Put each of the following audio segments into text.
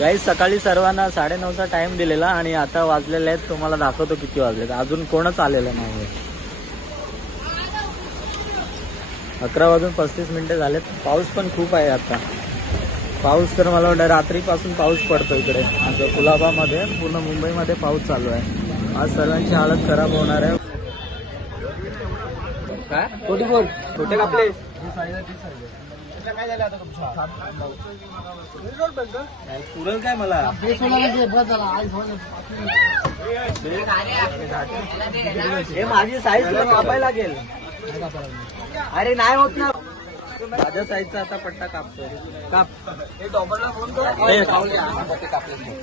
गाईस सकाळी सर्वांना 9:30चा टाइम दिलेला आणि आता वाजलेले आहेत, तुम्हाला दाखवतो किती वाजलेत. अजून कोणच आलेलं नाही. 11:35 झालेत. पाऊस पण खूप आहे आता. पाऊस तर मला वाटतं रात्रीपासून पाऊस पडतो इकडे. आमच्या कुलाबामध्ये, पूर्ण मुंबईमध्ये पाऊस चालू आहे. आज सर्वांची हालत खराब होणार आहे. काय कोटी बोल छोटे कापले काय झालं आता पुरल काय मला हे माझी साईज कापायला लागेल. अरे नाही होत ना माझ्या साईजचा आता पट्टा कापतोय. काप टॉपरला फोन कर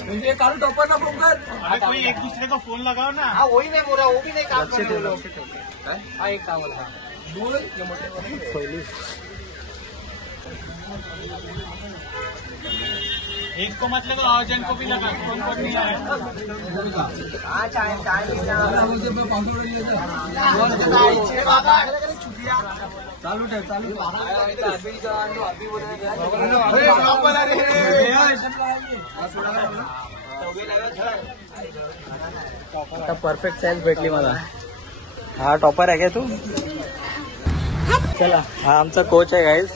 म्हणजे काल टॉपरला फोन कर. कोई एक दूसरे को फोन लगाओ ना. हाँ वही नहीं बोल रहा, वो भी नहीं काम कर रहे लोग. हाँ एक काम है एक को मतलब अर्जेंट को भी लगा फोन कर दिया है. हाँ चाय चालू ठेव चालू. आता परफेक्ट साईज भेटली मला. हा टॉपर आहे काय तू? चला हा आमचा कोच आहे गाईज.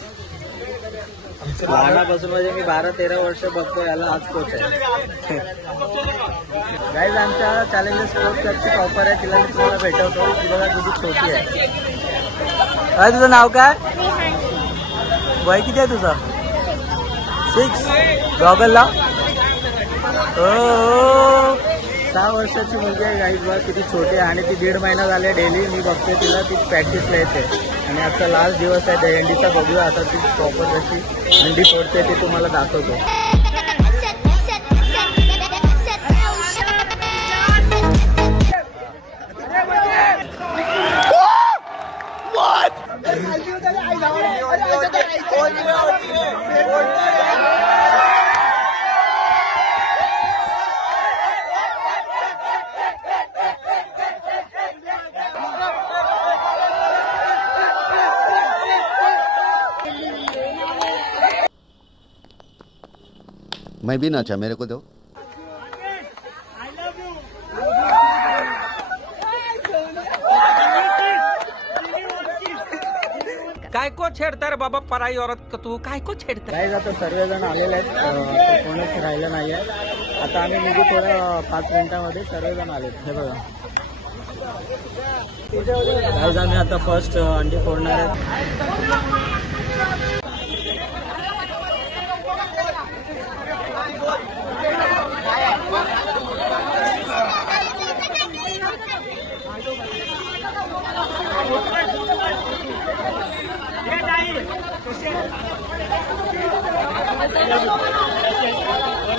लहानापासून म्हणजे मी 12-13 वर्ष बघतो याला, आज कोच आहे गाईज. आमच्या चॅलेंजेस स्पोर्ट्स क्लबची टॉपर आहे, तिला मी तुम्हाला भेटवतो. ती बघा किती छोटी आहे. काय तुझं नाव काय? वय किती आहे तुझं? 6. गॉगल लाव. हो 6 वर्षाची मुलगी आहे गाईज. बघा किती छोटी आहे आणि ती 1.5 महिना झाले डेली मी बघते तिला. ती प्रॅक्टिसला येते आणि आजचा लास्ट दिवस आहे दहीहंडीचा. बघूया आता ती प्रॉपर कशी हंडी फोडते ते तुम्हाला दाखवतो. मैं भी नाचा, मेरे को दो. काय को छेडता रे बाबा पराई औरत का तू? काय को छेडता? गाईज आता सर्वजण आलेले आहेत, कोणच राहिलं नाही आहे. आता आम्ही निघू थोडं 5 मिनिटांमध्ये. सर्वजण आलेत हे बघा. गाईज आम्ही आता फर्स्ट अंडी फोडणार आहेत.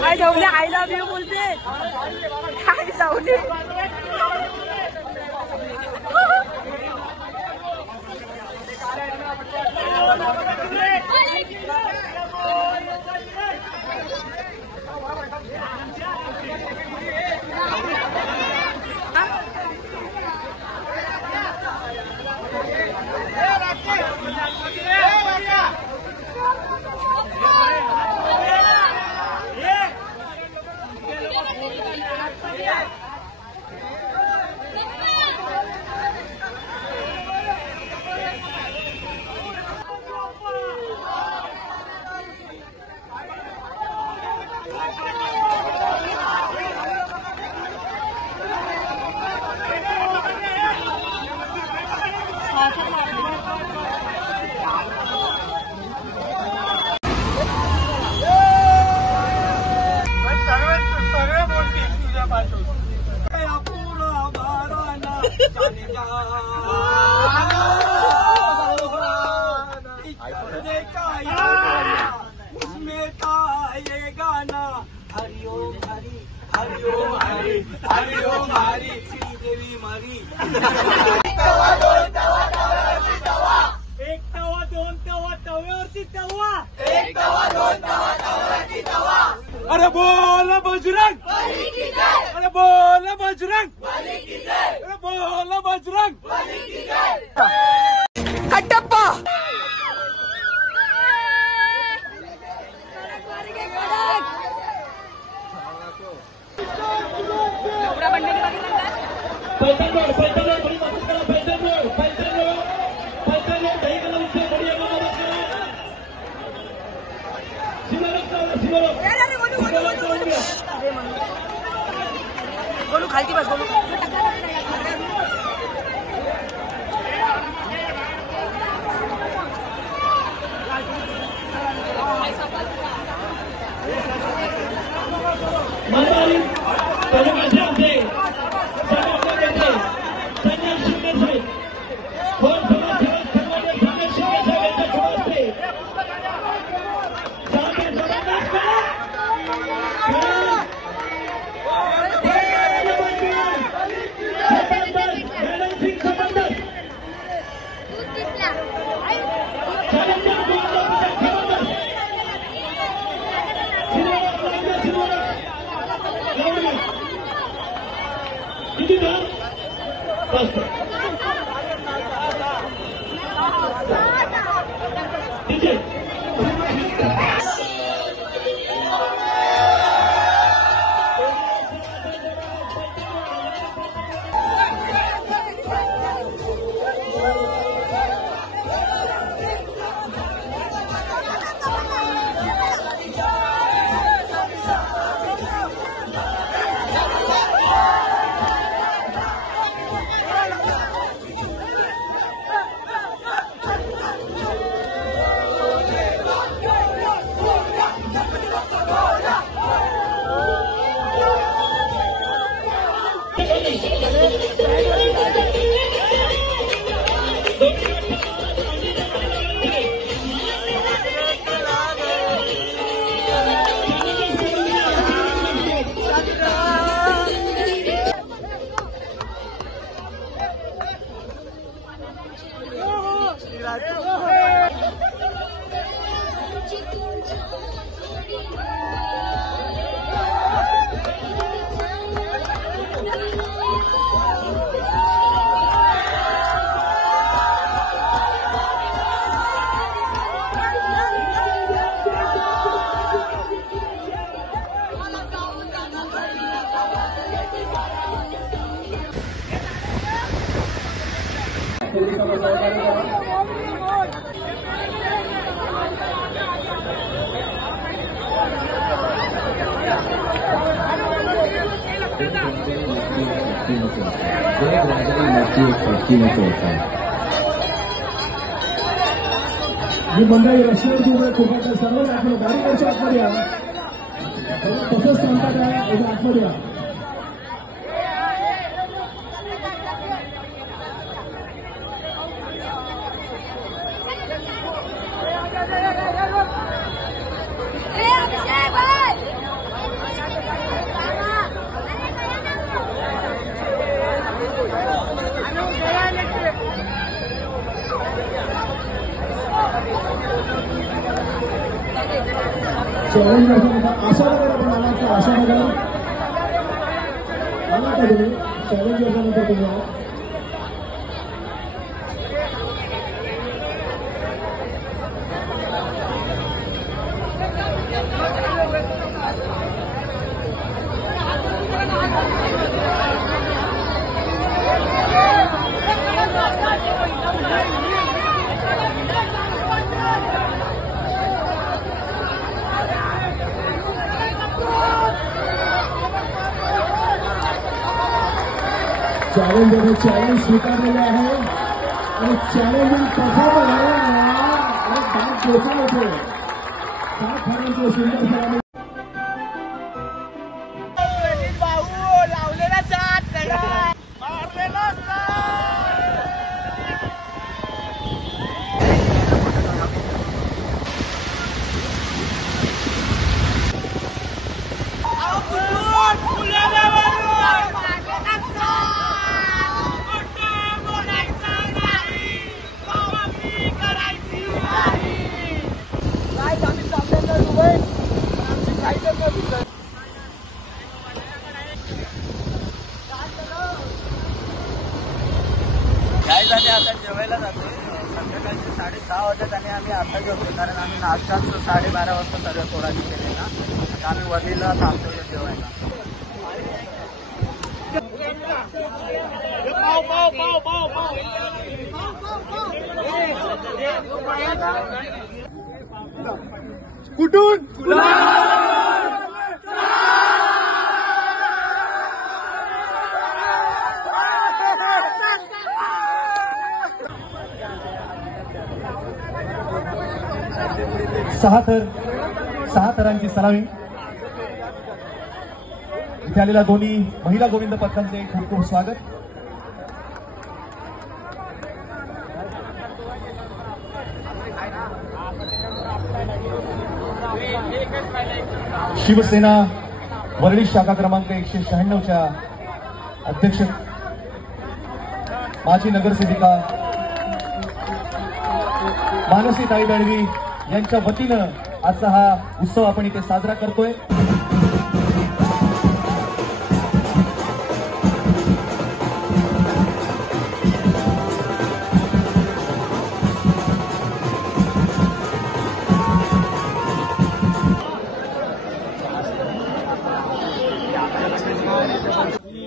काय जाऊले आय लव्ह यू बोलते. काय जाऊले उसमें था ये गाना हरिओम हरि हरिओम हरि हरिओम हरि श्रीदेवी मारी. एक तवा दोन तवा तव्यावरती तवा. एक तवा दोन तवा तव्यावरती तवा. अरे बोल बजरंग. अरे बोल बजरंग. अरे बोल बजरंग. कटप्पा. पैठण रोड थोडी मदत करा. पैठण रोड दही कलर से थोड़ी मदद करा. गोलू खालती बस गोलू. मलबारी तालुक्याचे आमचे संघटक नेते संजय शिंदे साहेब, थोर समाजसेवक संजय शिंदे साहेब यांच्या शुभास्ते जातीय समाज करा. ही मंडळी रशियनची उभे खूप आहे. सर्व आतमध्ये गाडीकडच्या आतमध्ये या. तसंच सांगतात आहे आतमध्ये या. चॅलेंज आशा नगर आपण आला. आशा नगर आला का तुम्ही? चॅलेंज नंतर तुम्ही चॅलेंज स्वीकारलेलं आहे आणि चॅलेंजिंग परफॉर्मर आणि दात पोचले होते. सात फळांचे सुंदर सरांनी लावलेला जात मारलेला आता जेवायला जातोय. संध्याकाळचे 6:30 वाजता आणि आम्ही आता जेवतो कारण आम्ही नाश्ताच 12:30 वाजता सर्व पोरांनी केलेला. आता आम्ही वडीला थांबतोय जेवायला. कुठून सहा थरांची सलामी. इथे आलेल्या दोन्ही महिला गोविंद पथकांचे खूप खूप स्वागत. शिवसेना वरळी शाखा क्रमांक 196च्या अध्यक्ष माजी नगरसेविका मानसीताई दळवी यांच्या वतीनं आजचा हा उत्सव आपण इथे साजरा करतोय.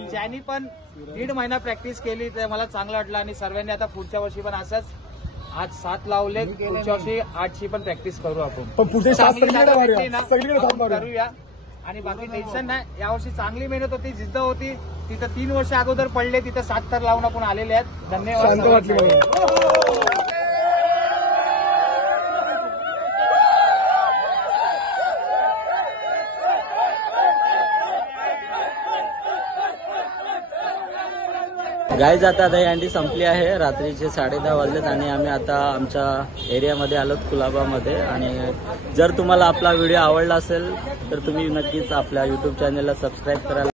ज्यांनी पण 1.5 महिना प्रॅक्टिस केली ते मला चांगलं वाटलं आणि सर्वांनी आता पुढच्या वर्षी पण असंच आज 7 लावले, पुढच्या वर्षी 8ची पण प्रॅक्टिस करू आपण. पण पुढे सगळीकडे करूया आणि बाकी टेन्शन नाही. यावर्षी चांगली मेहनत होती, जिद्द होती. तिथं 3 वर्ष अगोदर पडले, तिथं 7 तर लावून आपण आलेले आहेत. धन्यवाद. गाईज आता दहीहंडी संपली आहे. रात्रीचे 10:30 वाजलेत आणि आम्ही आता आमच्या एरियामध्ये आलोत कुलाबामध्ये. आणि जर तुम्हाला आपला व्हिडिओ आवडला असेल तर तुम्ही नक्कीच आपल्या यूट्यूब चॅनलला सबस्क्राईब करा.